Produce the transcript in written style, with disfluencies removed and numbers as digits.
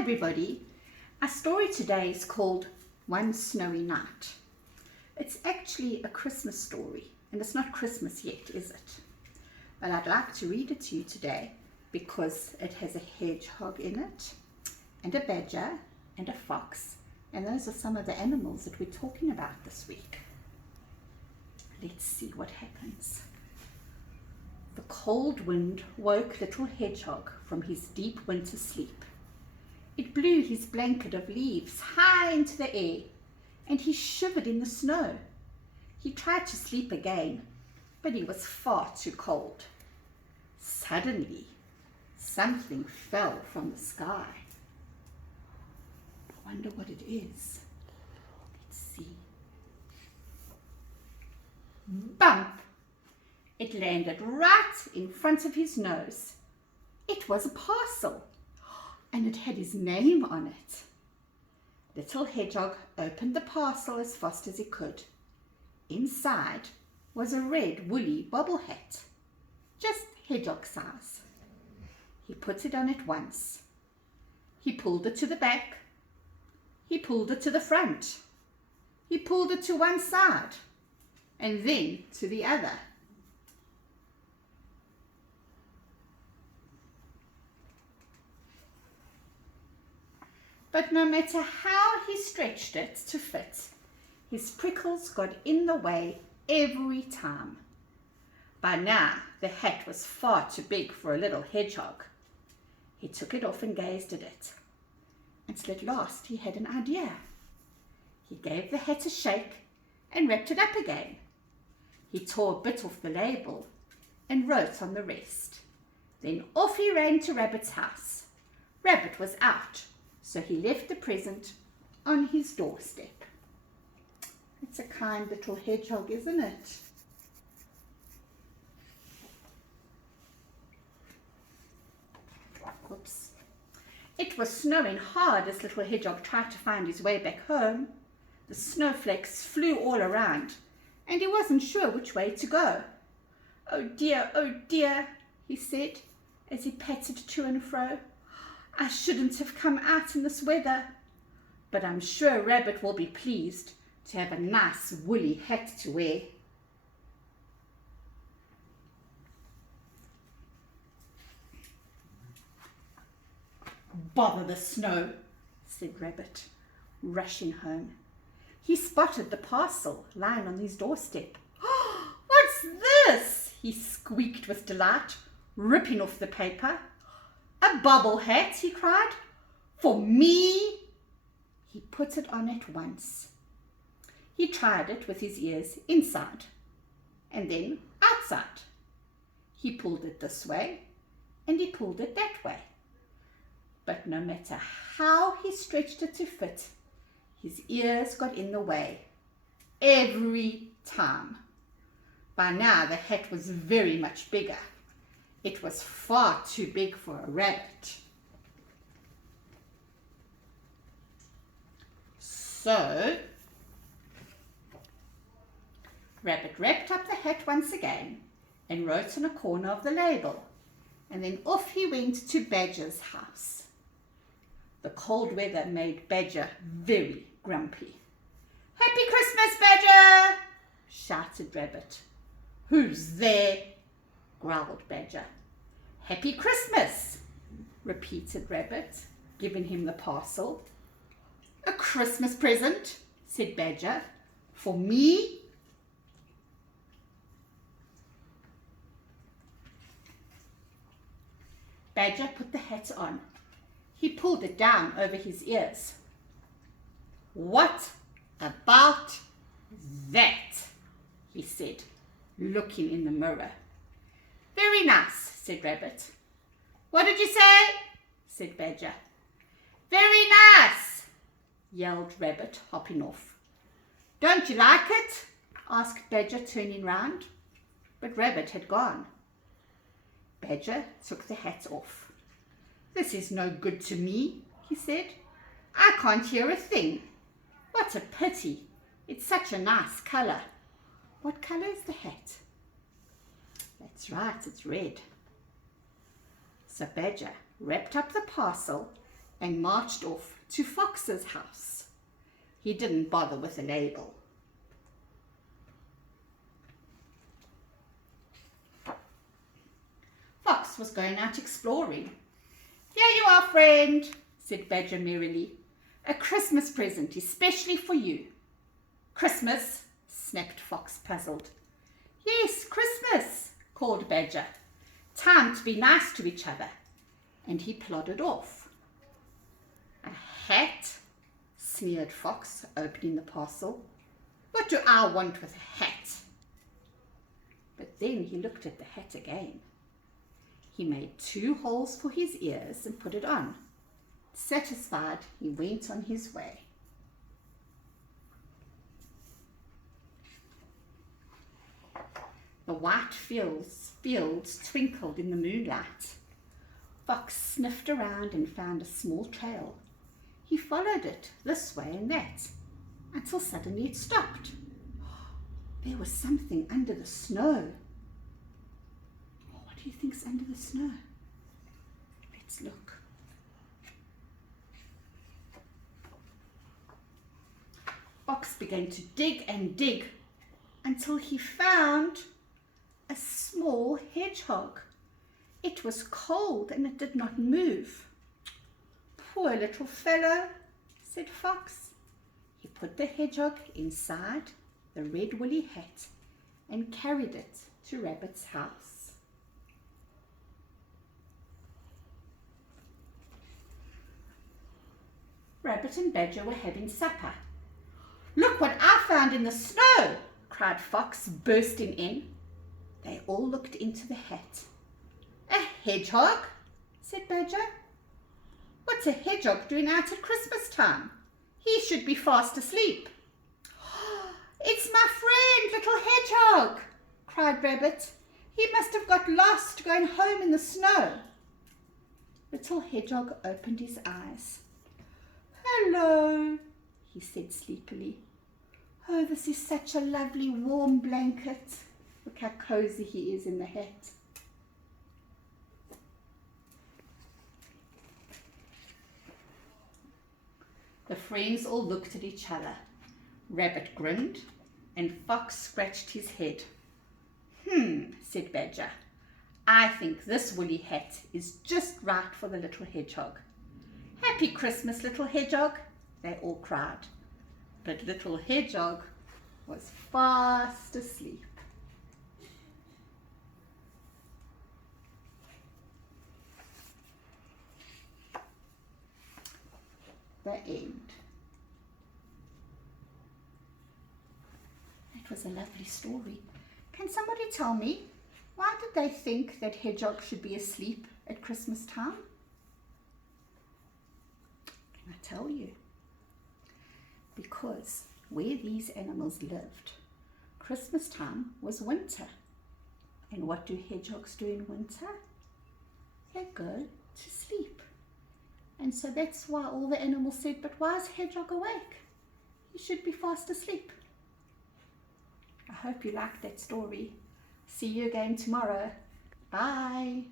everybody. Our story today is called One Snowy Night. It's actually a Christmas story, and it's not Christmas yet, is it? But I'd like to read it to you today because it has a hedgehog in it, and a badger, and a fox, and those are some of the animals that we're talking about this week. Let's see what happens. The cold wind woke little Hedgehog from his deep winter sleep. It blew his blanket of leaves high into the air, and he shivered in the snow. He tried to sleep again, but he was far too cold. Suddenly, something fell from the sky. I wonder what it is. Let's see. Bump! It landed right in front of his nose. It was a parcel, and it had his name on it. Little Hedgehog opened the parcel as fast as he could. Inside was a red woolly bobble hat, just Hedgehog size. He put it on at once. He pulled it to the back. He pulled it to the front. He pulled it to one side, and then to the other. But no matter how he stretched it to fit, his prickles got in the way every time. By now, the hat was far too big for a little hedgehog. He took it off and gazed at it, until at last he had an idea. He gave the hat a shake and wrapped it up again. He tore a bit off the label and wrote on the rest. Then off he ran to Rabbit's house. Rabbit was out, so he left the present on his doorstep. It's a kind little hedgehog, isn't it? Whoops. It was snowing hard as little Hedgehog tried to find his way back home. The snowflakes flew all around, and he wasn't sure which way to go. Oh dear, he said, as he pattered to and fro. I shouldn't have come out in this weather, but I'm sure Rabbit will be pleased to have a nice woolly hat to wear. Bother the snow, said Rabbit, rushing home. He spotted the parcel lying on his doorstep. Oh, what's this? He squeaked with delight, ripping off the paper. A bobble hat, he cried. For me? He put it on at once. He tried it with his ears inside and then outside. He pulled it this way and he pulled it that way. But no matter how he stretched it to fit, his ears got in the way every time. By now the hat was very much bigger. It was far too big for a rabbit. So, Rabbit wrapped up the hat once again and wrote on a corner of the label, and then off he went to Badger's house. The cold weather made Badger very grumpy. "Happy Christmas, Badger!" shouted Rabbit. "Who's there?" growled Badger. "Happy Christmas," repeated Rabbit, giving him the parcel. "A Christmas present," said Badger. "For me?" Badger put the hat on. He pulled it down over his ears. "What about that?" he said, looking in the mirror. "Very nice," said Rabbit. "What did you say?" said Badger. "Very nice," yelled Rabbit, hopping off. "Don't you like it?" asked Badger, turning round. But Rabbit had gone. Badger took the hat off. "This is no good to me," he said. "I can't hear a thing. What a pity. It's such a nice colour." "What colour is the hat?" "That's right, it's red." So Badger wrapped up the parcel and marched off to Fox's house. He didn't bother with a label. Fox was going out exploring. "Here you are, friend," said Badger merrily. "A Christmas present especially for you." "Christmas?" snapped Fox, puzzled. "Yes, Christmas," called Badger. "Time to be nice to each other." And he plodded off. "A hat?" sneered Fox, opening the parcel. "What do I want with a hat?" But then he looked at the hat again. He made 2 holes for his ears and put it on. Satisfied, he went on his way. The white fields twinkled in the moonlight. Fox sniffed around and found a small trail. He followed it this way and that until suddenly it stopped. There was something under the snow. What do you think's under the snow? Let's look. Fox began to dig and dig until he found a small hedgehog. It was cold and it did not move. "Poor little fellow," said Fox. He put the hedgehog inside the red woolly hat and carried it to Rabbit's house. Rabbit and Badger were having supper. "Look what I found in the snow," cried Fox, bursting in. They all looked into the hat. "A hedgehog?" said Badger. "What's a hedgehog doing out at Christmas time? He should be fast asleep." "It's my friend, little hedgehog," cried Rabbit. "He must have got lost going home in the snow." Little hedgehog opened his eyes. "Hello," he said sleepily. "Oh, this is such a lovely warm blanket. Look how cozy he is in the hat." The friends all looked at each other. Rabbit grinned and Fox scratched his head. Said Badger. "I think this woolly hat is just right for the little hedgehog." "Happy Christmas, little hedgehog," they all cried. But little hedgehog was fast asleep. The end. That was a lovely story. Can somebody tell me, why did they think that hedgehog should be asleep at Christmas time? Can I tell you? Because where these animals lived, Christmas time was winter. And what do hedgehogs do in winter? They go to sleep. And so that's why all the animals said, "But why is hedgehog awake? He should be fast asleep." I hope you liked that story. See you again tomorrow. Bye.